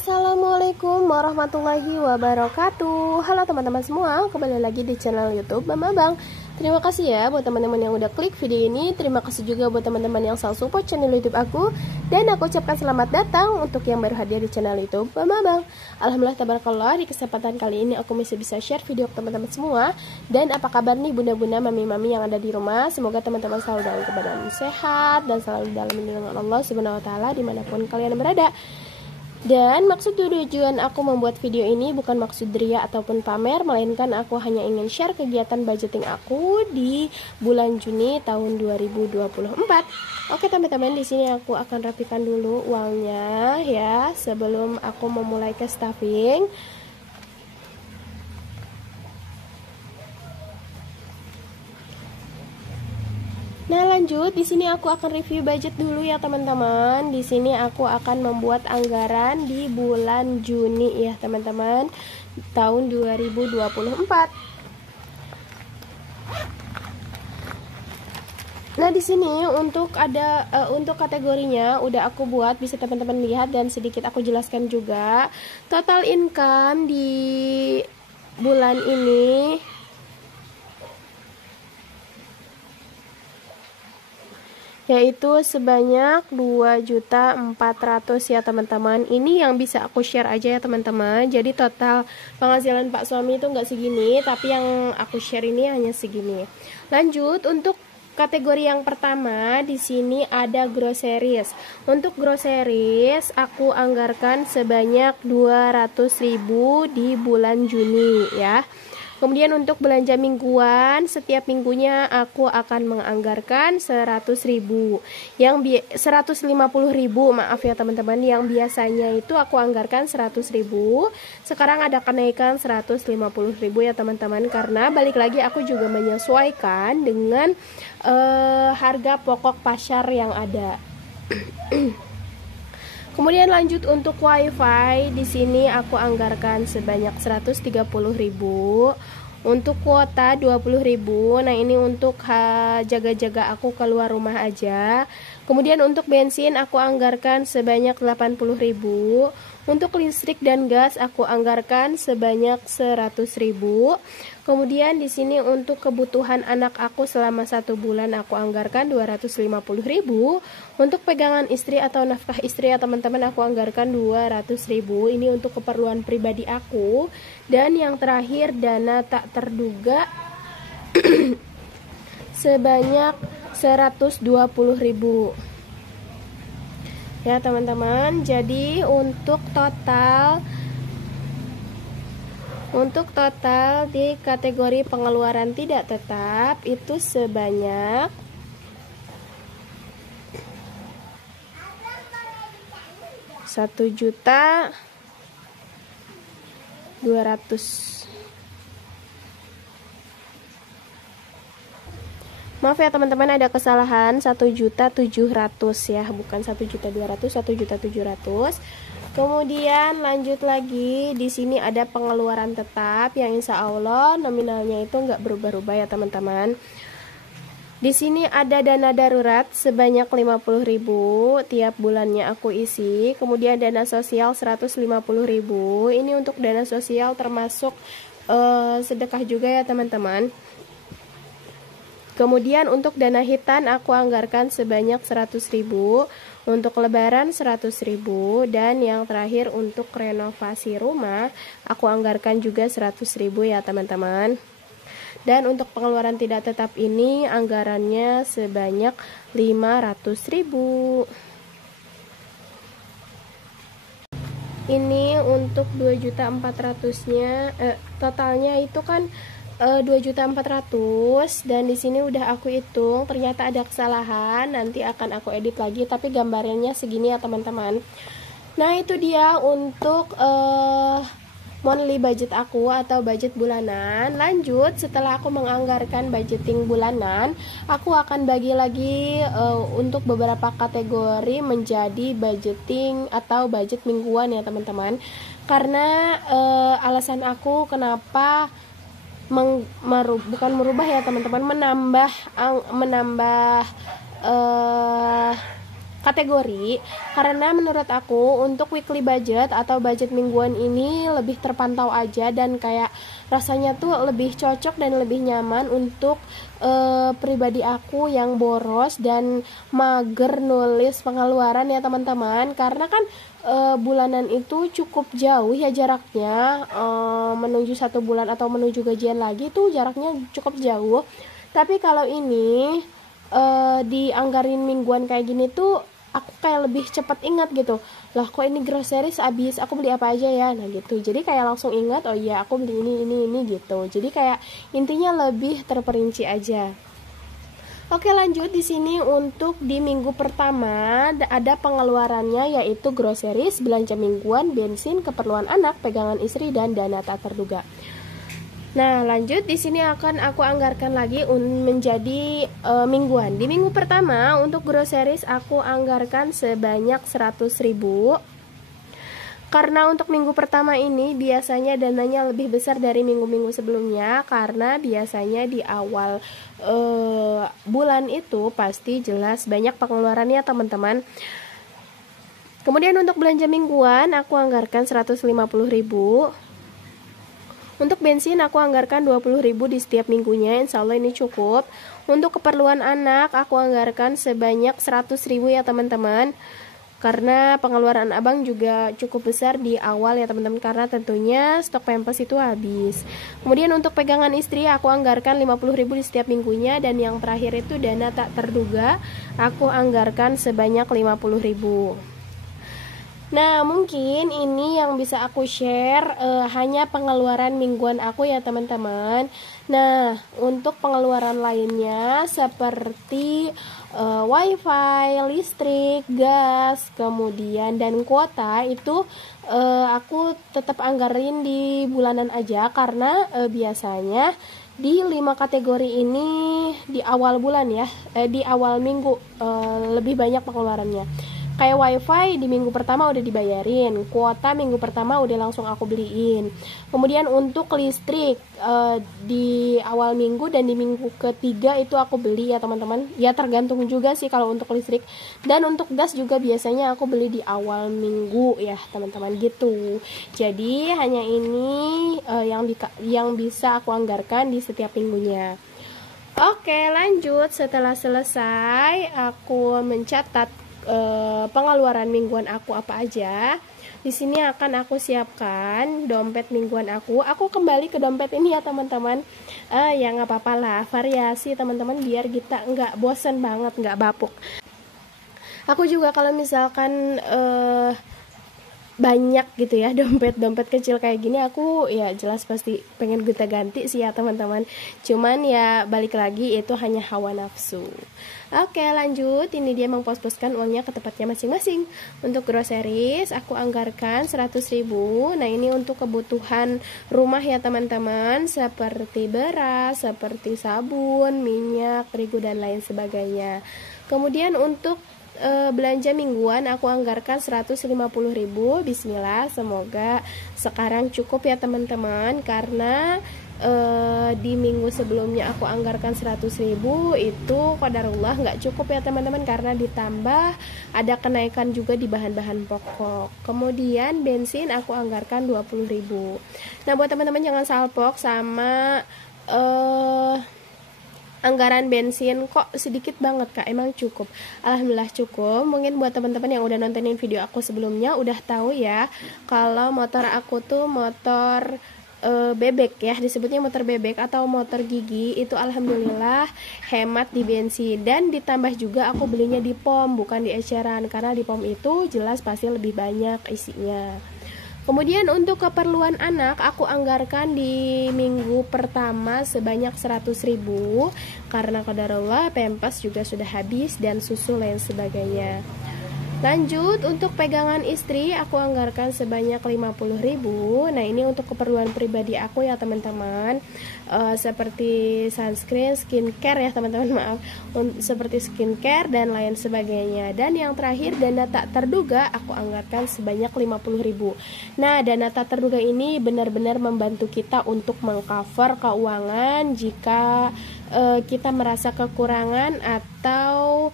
Assalamualaikum warahmatullahi wabarakatuh. Halo teman-teman semua, kembali lagi di channel YouTube Mama Bang. Terima kasih ya buat teman-teman yang udah klik video ini. Terima kasih juga buat teman-teman yang selalu support channel YouTube aku. Dan aku ucapkan selamat datang untuk yang baru hadir di channel YouTube Mama Bang. Alhamdulillah tabarakallah, di kesempatan kali ini aku masih bisa share video ke teman-teman semua. Dan apa kabar nih bunda-bunda, mami-mami yang ada di rumah? Semoga teman-teman selalu dalam keadaan sehat dan selalu dalam lindungan Allah Subhanahu wa taala dimanapun kalian berada. Dan maksud tujuan aku membuat video ini bukan maksud ria ataupun pamer, melainkan aku hanya ingin share kegiatan budgeting aku di bulan Juni tahun 2024. Oke teman-teman, di sini aku akan rapikan dulu uangnya ya sebelum aku memulai ke stuffing. Nah lanjut, di sini aku akan review budget dulu ya teman-teman. Di sini aku akan membuat anggaran di bulan Juni ya teman-teman, tahun 2024. Nah di sini untuk untuk kategorinya udah aku buat, bisa teman-teman lihat dan sedikit aku jelaskan juga. Total income di bulan ini yaitu sebanyak 2.400.000 ya teman-teman. Ini yang bisa aku share aja ya teman-teman. Jadi total penghasilan Pak suami itu nggak segini, tapi yang aku share ini hanya segini. Lanjut untuk kategori yang pertama, di sini ada groceries. Untuk groceries aku anggarkan sebanyak 200.000 di bulan Juni ya. Kemudian untuk belanja mingguan, setiap minggunya aku akan menganggarkan 100.000. Yang 150.000, maaf ya teman-teman, yang biasanya itu aku anggarkan 100.000. Sekarang ada kenaikan 150.000 ya teman-teman, karena balik lagi aku juga menyesuaikan dengan harga pokok pasar yang ada. Kemudian lanjut untuk wifi, di sini aku anggarkan sebanyak 130.000. Untuk kuota 20.000. Nah ini untuk jaga-jaga aku keluar rumah aja. Kemudian untuk bensin aku anggarkan sebanyak 80.000. Untuk listrik dan gas aku anggarkan sebanyak 100.000. Kemudian di sini untuk kebutuhan anak aku selama 1 bulan aku anggarkan 250.000. Untuk pegangan istri atau nafkah istri ya teman-teman, aku anggarkan 200.000. Ini untuk keperluan pribadi aku. Dan yang terakhir, dana tak terduga sebanyak 120.000 ya teman-teman. Jadi untuk total di kategori pengeluaran tidak tetap itu sebanyak 1.200.000. Maaf ya teman-teman, ada kesalahan, 1.700.000 ya, bukan 1.200.000, 1.700.000. Kemudian lanjut lagi, di sini ada pengeluaran tetap yang insya Allah nominalnya itu nggak berubah-ubah ya teman-teman. Di sini ada dana darurat sebanyak 50.000 tiap bulannya aku isi. Kemudian dana sosial 150.000. Ini untuk dana sosial termasuk sedekah juga ya teman-teman. Kemudian untuk dana hitan aku anggarkan sebanyak 100.000. Untuk lebaran 100.000. Dan yang terakhir untuk renovasi rumah aku anggarkan juga 100.000 ya teman-teman. Dan untuk pengeluaran tidak tetap ini anggarannya sebanyak 500.000. Ini untuk 2.400.000-nya, totalnya itu kan 2.400.000, dan di sini udah aku hitung, ternyata ada kesalahan, nanti akan aku edit lagi, tapi gambarnya segini ya teman-teman. Nah itu dia untuk monthly budget aku atau budget bulanan. Lanjut, setelah aku menganggarkan budgeting bulanan, aku akan bagi lagi untuk beberapa kategori menjadi budgeting atau budget mingguan ya teman-teman. Karena alasan aku kenapa bukan merubah ya teman-teman, menambah kategori, karena menurut aku untuk weekly budget atau budget mingguan ini lebih terpantau aja, dan kayak rasanya tuh lebih cocok dan lebih nyaman untuk pribadi aku yang boros dan mager nulis pengeluaran ya teman-teman, karena kan bulanan itu cukup jauh ya jaraknya, menuju 1 bulan atau menuju gajian lagi tuh jaraknya cukup jauh. Tapi kalau ini dianggarin mingguan kayak gini tuh aku kayak lebih cepat ingat gitu, lah kok ini groceries habis, aku beli apa aja ya, nah gitu. Jadi kayak langsung ingat, oh iya aku beli ini gitu. Jadi kayak intinya lebih terperinci aja. Oke, lanjut di sini untuk di minggu pertama ada pengeluarannya, yaitu groceries, belanja mingguan, bensin, keperluan anak, pegangan istri, dan dana tak terduga. Nah, lanjut di sini akan aku anggarkan lagi menjadi mingguan. Di minggu pertama untuk groceries aku anggarkan sebanyak 100.000. Karena untuk minggu pertama ini biasanya dananya lebih besar dari minggu-minggu sebelumnya, karena biasanya di awal bulan itu pasti jelas banyak pengeluarannya teman-teman. Kemudian untuk belanja mingguan aku anggarkan 150.000. Untuk bensin aku anggarkan 20.000 di setiap minggunya, insya Allah ini cukup. Untuk keperluan anak aku anggarkan sebanyak 100.000 ya teman-teman, karena pengeluaran abang juga cukup besar di awal ya teman-teman, karena tentunya stok pampers itu habis. Kemudian untuk pegangan istri aku anggarkan 50.000 di setiap minggunya, dan yang terakhir itu dana tak terduga aku anggarkan sebanyak 50.000. Nah, mungkin ini yang bisa aku share hanya pengeluaran mingguan aku ya teman-teman. Nah, untuk pengeluaran lainnya seperti wifi, listrik, gas, kemudian dan kuota itu aku tetap anggarin di bulanan aja, karena biasanya di 5 kategori ini di awal bulan ya, di awal minggu lebih banyak pengeluarannya. Kayak wifi di minggu pertama udah dibayarin, kuota minggu pertama udah langsung aku beliin. Kemudian untuk listrik di awal minggu dan di minggu ketiga itu aku beli ya teman-teman. Ya tergantung juga sih kalau untuk listrik. Dan untuk gas juga biasanya aku beli di awal minggu ya teman-teman gitu. Jadi hanya ini yang bisa aku anggarkan di setiap minggunya. Oke, lanjut. Setelah selesai aku mencatat pengeluaran mingguan aku apa aja. Di sini akan aku siapkan dompet mingguan aku. Aku kembali ke dompet ini ya teman-teman. Ya nggak apa-apa lah, variasi teman-teman biar kita nggak bosen banget, nggak bapuk. Aku juga kalau misalkan banyak gitu ya dompet kecil kayak gini, aku ya jelas pasti pengen gonta ganti sih ya teman-teman. Cuman ya balik lagi itu hanya hawa nafsu. Oke, lanjut. Ini dia mempos-poskan uangnya ke tempatnya masing-masing. Untuk groceries aku anggarkan 100.000. Nah, ini untuk kebutuhan rumah ya teman-teman, seperti beras, seperti sabun, minyak, terigu dan lain sebagainya. Kemudian untuk belanja mingguan aku anggarkan 150.000. Bismillah, semoga sekarang cukup ya teman-teman, karena di minggu sebelumnya aku anggarkan 100.000 itu qadarullah nggak cukup ya teman-teman, karena ditambah ada kenaikan juga di bahan-bahan pokok. Kemudian bensin aku anggarkan 20.000. Nah, buat teman-teman jangan salpok sama anggaran bensin, kok sedikit banget kak, emang cukup. Alhamdulillah cukup. Mungkin buat teman-teman yang udah nontonin video aku sebelumnya udah tahu ya kalau motor aku tuh motor bebek ya, disebutnya motor bebek atau motor gigi. Itu alhamdulillah hemat di bensin, dan ditambah juga aku belinya di POM bukan di eceran, karena di POM itu jelas pasti lebih banyak isinya. Kemudian untuk keperluan anak aku anggarkan di minggu pertama sebanyak 100.000, karena qadarullah pampers juga sudah habis dan susu lain sebagainya. Lanjut, untuk pegangan istri aku anggarkan sebanyak 50.000. Nah, ini untuk keperluan pribadi aku ya teman-teman, seperti sunscreen, skincare ya teman-teman, maaf, seperti skincare dan lain sebagainya. Dan yang terakhir, dana tak terduga aku anggarkan sebanyak 50.000. Nah, dana tak terduga ini benar-benar membantu kita untuk mengcover keuangan jika kita merasa kekurangan atau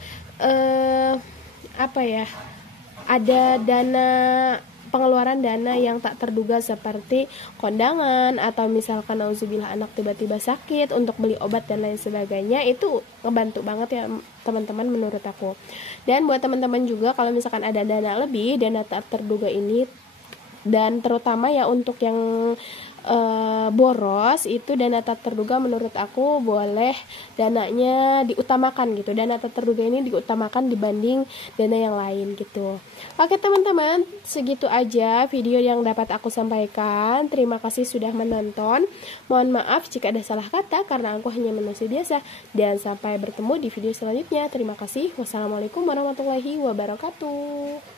apa ya, ada pengeluaran dana yang tak terduga seperti kondangan atau misalkan auzubillah anak tiba-tiba sakit untuk beli obat dan lain sebagainya, itu ngebantu banget ya teman-teman menurut aku. Dan buat teman-teman juga kalau misalkan ada dana lebih, dana tak terduga ini, dan terutama ya untuk yang boros itu dana tak terduga, menurut aku boleh dananya diutamakan gitu. Dana tak terduga ini diutamakan dibanding dana yang lain gitu. Oke teman-teman, segitu aja video yang dapat aku sampaikan. Terima kasih sudah menonton. Mohon maaf jika ada salah kata karena aku hanya manusia biasa. Dan sampai bertemu di video selanjutnya. Terima kasih. Wassalamualaikum warahmatullahi wabarakatuh.